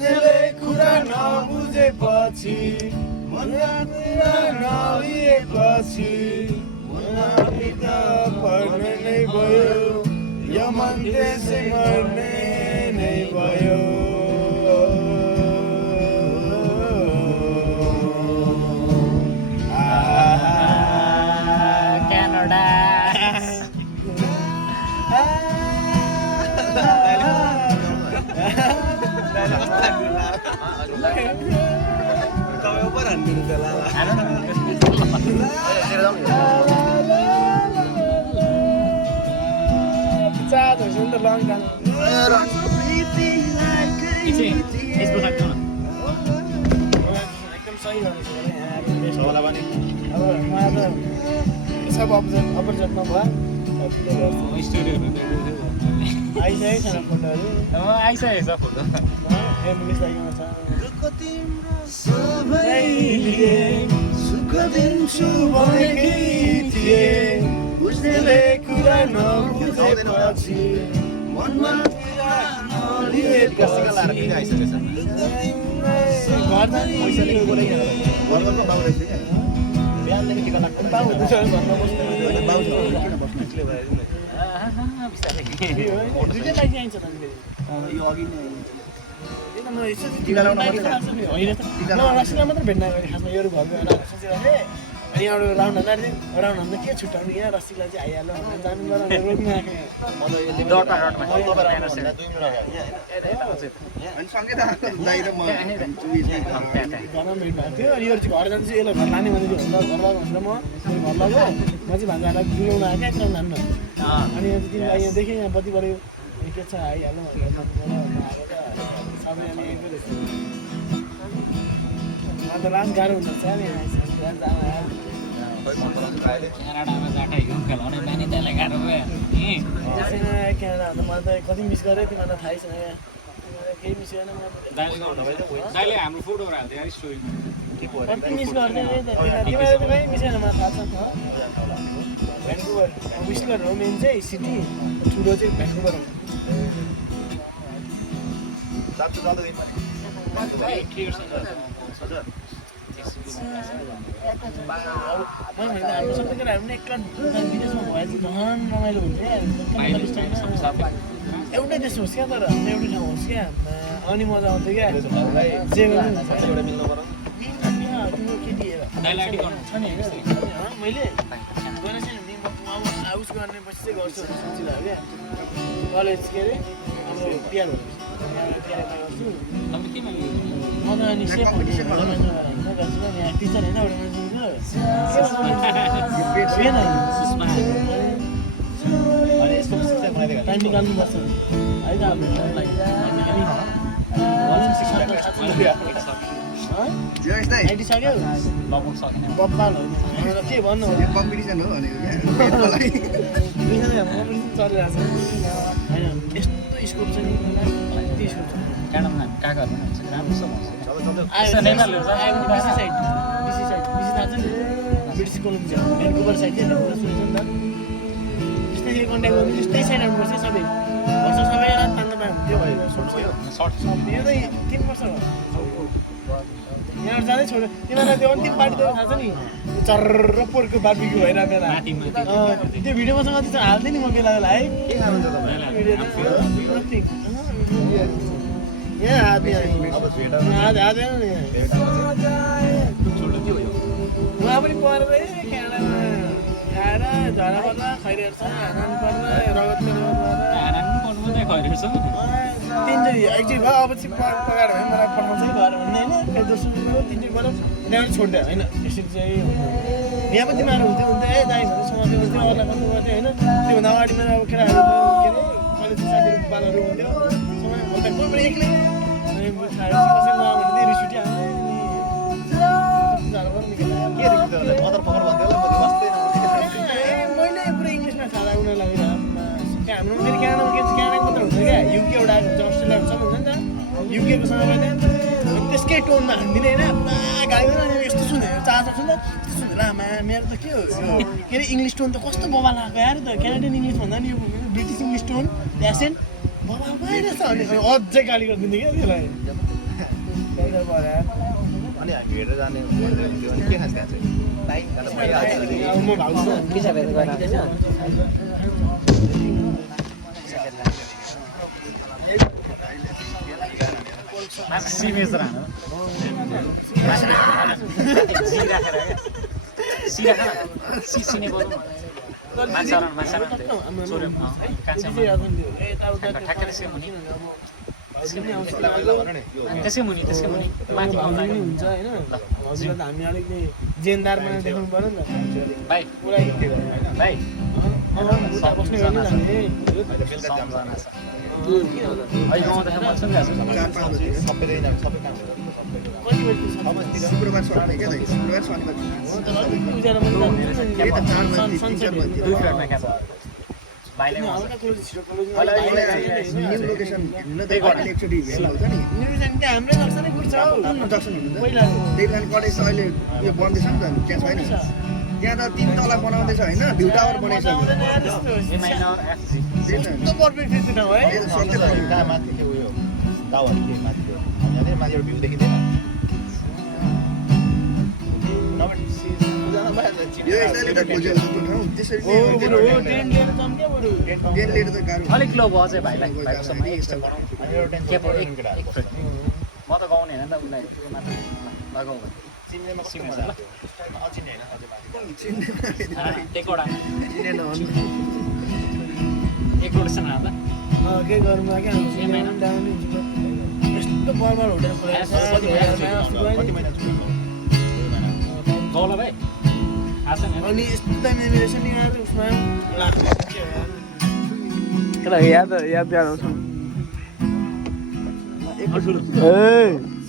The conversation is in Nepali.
बुझ्नेले कुरा नबुझेपछि मनमा कुरा नलिएपछि मनमा बित्न पर्ने नै भयो यो मन त्यसै मर्ने नै भयो क्यानाडा एकदम सही सब अपर्चुनिटीमा भयो आइसकेको छैन फोटोहरू आइसकेको छ फोटो सुख दिन्छु भनेकी थिए बुझ्नेले कुरा नबुझेपछि मनमा कुरा नलिएपछि मात्र भेट्न गएँ खासमा यो घरमा सोचिरहेको अनि एउटा राउन्ड भन्दा के छुट्याउने यहाँ रसिकलाई चाहिँ आइहाल्यो भनेर जानु रोक्नु घरमा भेट भएको थियो अनि यो चाहिँ घर जान्छु यसलाई घर लाने भन्दै थियो घर लगाएको भनेर म घर लगायो म चाहिँ भान्जाहरूलाई डुलाउनु आएको क्या किन जान्न अनि तिमीलाई यहाँ देखेँ यहाँ बत्ती बढ्यो के छ आइहाल्नु भनेर सबैजना यहीँ रहेछ अन्त लास्ट गाह्रो हुन्छ क्यानाडामा जाँदा हिउँ खेलाउने बानी त्यसलाई गाह्रो भयो क्यानाडा अन्त मलाई त कति मिस गरेँ तिमीहरूलाई थाहै छैन क्या केही मिस गरेन दाइले हाम्रो फोटोहरू हाल्थ्यो यार स्टोरीमा कति मिस गर्थेँ तिमीलाई त कहीँ मिस गरेन मलाई थाहा छ भ्यान्कुभर विस्लर हो मेन चाहिँ सिटी ठुलो चाहिँ भ्यान्कुभर हो हाम्रो सबै केटाहरू पनि एकलाट विदेशमा भए चाहिँ झन् रमाइलो हुन्छ क्या एउटै देश होस् क्या तर एउटै ठाउँ होस् क्या अनि मजा आउँथ्यो क्या जे तिम्रो केटी छ नि मैले गर्ने छैन नि हाउस गर्ने पछि चाहिँ गर्छु सोचिरहेको क्या कलेज के अरे अब पिआर गर्छु म त अनि सेफ यहाँ टिचर होइन एउटा मान्छे टाइम निकाल्नुपर्छ है त आइदिइसक्यो बब्बाल होइन के भन्नु कम्पिटिसन हो भनेको चलिरहेको छ होइन यस्तो स्कोप छ नि यति स्कोप छ क्यानाडामा काकाहरू पनि हुन्छ राम्रो छ ब्रिटिस कोलम्बिया भ्यान्कुभर साइड चाहिँ भ्यान्कुभर सुनेको नि त त्यस्तै कन्ट्याक्ट गर्नु त्यस्तै साइड आउनुपर्छ सबै वर्ष सबै रात तान्दा हुन्थ्यो यो त 3 वर्ष हो यहाँ जाँदै छोड्यो तिमीहरूलाई त्यो अन्तिम पार्टी त थाहा छ नि चर्र पोरको बार्बिक्यू भइरहेको बेला त्यो भिडियोमा सँग त्यो हाल्थेँ नि म बेला बेला है यहाँ हाल्थेँ उहाँ पनि परेर क्यानाडामा आएर झरा पर्दा खैरेर छ हानान पर्दा रगत तिनचोटि एकचोटि भयो अब चाहिँ पकाएर भयो मलाई पठाउँछ घर भन्ने होइन फेरि दोस्रो तिनचोटि गऱ्यो त्यहाँबाट छोडिदियो होइन यसरी चाहिँ यहाँ पनि तिमीहरू हुन्थ्यो ए दाइ भन्ने समाज हुन्थ्यो अरूलाई कस्तो गर्थ्यो होइन त्योभन्दा अगाडि मेरो अब केटाहरू के अरे कलेज साथीहरू बालहरू हुन्थ्यो समय भन्दा कोही पनि एक्लै अनि रिस उठ्यो मैले पुरै इङ्ग्लिसमा खाँदा उनीहरूलाई हाम्रो फेरि क्यानाडामा के क्यानाडाको मात्र हुन्छ क्या युके एउटा आएको हुन्छ अस्ट्रेलियाहरू सबै हुन्छ नि त युकेको सँग गएर त्यसकै टोनमा हान्दिने होइन पुरा गाली गर्नु यस्तो सुन्यो चार्जर सुन्दा यस्तो सुन्यो लामा मेरो त के हो के अरे इङ्ग्लिस टोन त कस्तो बबा लगाएको यार त क्यानाडियन इङ्ग्लिस भन्दा नि यो ब्रिटिस इङ्ग्लिस टोन एसेन्ट बबा भइरहेछ अनि अझै गाली गरिदिन्थ्यो क्या त्यसलाई त्यही भएर अनि हामी हेरेर जाने भन्दै हुन्थ्यो अनि के खान्छ त्यहाँ चाहिँ लाइन गरेर भइहाल्छ नि। म भाउजू पिसा भेट गरेर आएको छैन सिमेज राख्नु सिने बोल्नु ठ्याक्कै त्यसकै मुनि त्यसकै मुनि माथि आउँदा हुन्छ होइन हजुर त हामी अलिक जेनदार मान्छे देखाउनु पर्यो नि त भाइ पुरा भाइ बस्ने गर्ने हामीले सम्झना छ अहिले गाउँदाखेरि म सुनिरहेको छु सबै काम गर्छ कति बजी शुक्रबार शनिबार क्या त शुक्रबार शनिबार पूजामा सनसेट दुई फ्लोरमा क्याप भाइले हल्का क्लोज छिटो क्लोज न्यू लोकेसन हेर्नु त एकचोटि भेला हुन्छ नि न्युजन त्यहाँ हाम्रै जक्सनै पुग्छ हौ जक्सन हेर्नु त पहिला देवलान कलेज अहिले यो बन्दैछ नि त त्यहाँ छैन त्यहाँ त 3 तला बनाउँदैछ होइन भ्यू टावर बनाइसक्यो कस्तो पर्फेक्ट थियो त्यो ठाउँ है कहाँ माथि थियो उयो गाउँहरू के माथि थियो हामी यहाँनिर माथि एउटा भ्यू देखिँदैन यो यसैले त खोजेर त्यो ठाउँ त्यसरी हो बरु हो ट्रेन लिएर जाऊँ क्या बरु ट्रेन लिएर त गाह्रो अलिक लो भयो चाहिँ भाइलाई भाइको सम्म एक्स्ट्रा बनाउँ के पो एक फ्रेट म त गाउने होइन नि त उसलाई त्यो मात्र लगाऊ एकवटा एक रोटेसन हाल्दा के गरौँ क्या यस्तो बर्बर होटेल गौला भाइ आएको छैन अनि यस्तो दामी दामी रहेछ नि यार उसमा याद आउँछ ए